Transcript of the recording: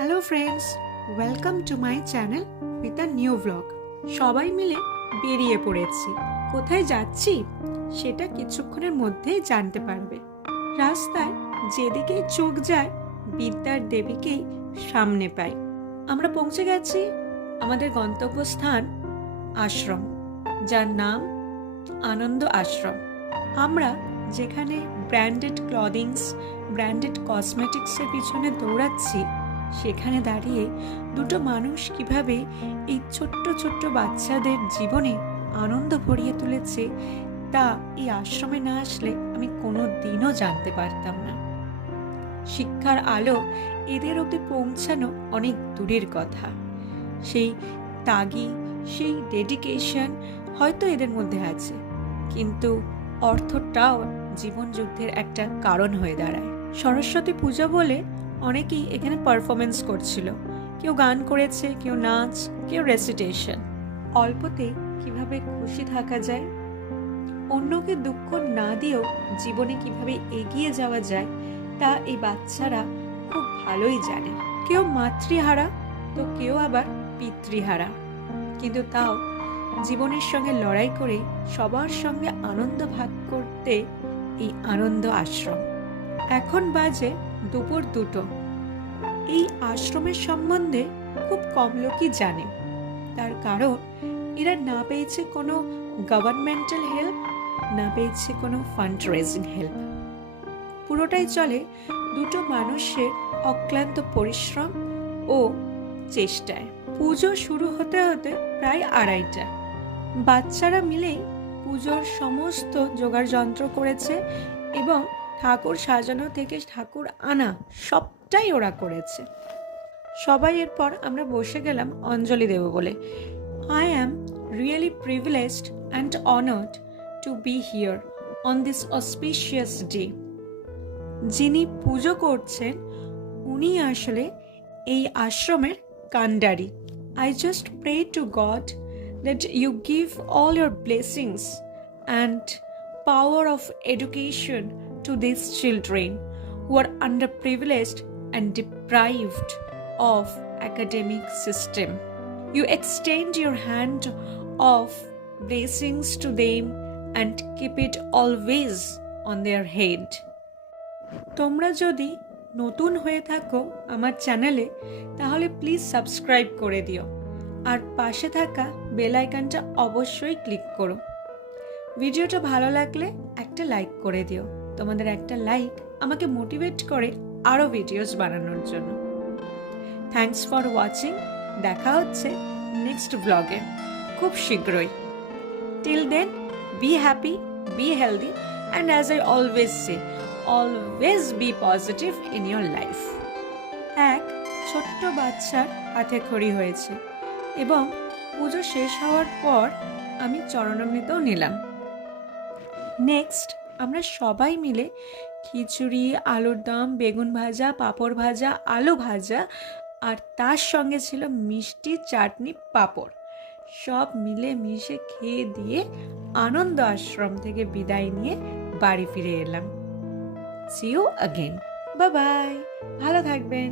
Hello friends, welcome to my channel with a new vlog. সবাই মিলে বেরিয়ে পড়েছি। কোথায় যাচ্ছি সেটা কিছুক্ষণের মধ্যেই জানতে পারবে। রাস্তায় যেদিকেই চোখ যায় বিদ্যার দেবীকেই সামনে পাই। আমরা পৌঁছে গেছি আমাদের গন্তব্যস্থান আশ্রম, যার নাম আনন্দ আশ্রম। আমরা যেখানে ব্র্যান্ডেড ক্লদিংস, ব্র্যান্ডেড কসমেটিক্সের পিছনে দৌড়াচ্ছি, সেখানে দাঁড়িয়ে দুটো মানুষ কিভাবে এই ছোট্ট ছোট্ট বাচ্চাদের জীবনে আনন্দ ভরিয়ে তুলেছে তা এই আশ্রমে না আসলে আমি কোনো দিনও জানতে পারতাম না। শিক্ষার আলো এদের অবধি পৌঁছানো অনেক দূরের কথা। সেই তাগি, সেই ডেডিকেশন হয়তো এদের মধ্যে আছে, কিন্তু অর্থটাও জীবন যুদ্ধের একটা কারণ হয়ে দাঁড়ায়। সরস্বতী পূজা বলে অনেকেই এখানে পারফরমেন্স করছিল। কেউ গান করেছে, কেউ নাচ, কেউ রেসিটেশন। অল্পতে কিভাবে খুশি থাকা যায়, অন্যকে দুঃখ না দিয়েও জীবনে কিভাবে এগিয়ে যাওয়া যায় তা এই বাচ্চারা খুব ভালোই জানে। কেউ মাতৃহারা তো কেউ আবার পিতৃহারা, কিন্তু তাও জীবনের সঙ্গে লড়াই করে সবার সঙ্গে আনন্দ ভাগ করতে এই আনন্দ আশ্রম। এখন বাজে দুপুর 2টো। এই আশ্রমের সম্বন্ধে খুব কম লোকই জানে, তার কারণ এরা না পেয়েছে কোনো গভর্নমেন্টাল হেল্প, না পেয়েছে কোনো ফান্ড রেজিং হেল্প। পুরোটাই চলে দুটো মানুষের অক্লান্ত পরিশ্রম ও চেষ্টায়। পুজো শুরু হতে হতে প্রায় 2:30টা। বাচ্চারা মিলেই পুজোর সমস্ত জোগাড় যন্ত্র করেছে এবং ঠাকুর সাজানো থেকে ঠাকুর আনা সবটাই ওরা করেছে। সবাই এরপর আমরা বসে গেলাম অঞ্জলি দেব বলে। I am really privileged and honored to be here on this auspicious day. যিনি পুজো করছেন উনি আসলে এই আশ্রমের কান্ডারি। I just pray to God that you give all your blessings and power of education to these children who are underprivileged and deprived of academic system. You extend your hand of blessings to them and keep it always on their head. তোমরা যদি নতুন হয়ে থাকো আমার চ্যানেলে, তাহলে please subscribe করে দিও আর পাশে থাকা বেল আইকনটা অবশ্যই ক্লিক করো। ভিডিওটা ভালো লাগলে একটা লাইক করে দিও। তোমাদের একটা লাইক আমাকে মোটিভেট করে আরও ভিডিওস বানানোর জন্য। Thanks for watching. দেখা হচ্ছে নেক্সট ব্লগে খুব শীঘ্রই। Till then, be happy, be healthy, and as I always say, always be positive in your life. এক ছোট্ট বাচ্চার হাতে খড়ি হয়েছে এবং পুজো শেষ হওয়ার পর আমি চরণামৃতও নিলাম। নেক্সট আমরা সবাই মিলে খিচুড়ি, আলুর দম, বেগুন ভাজা, পাঁপড় ভাজা, আলু ভাজা আর তার সঙ্গে ছিল মিষ্টি, চাটনি, পাঁপড়, সব মিলে মিশে খেয়ে দিয়ে আনন্দ আশ্রম থেকে বিদায় নিয়ে বাড়ি ফিরে এলাম। See you again. Bye bye. ভালো থাকবেন।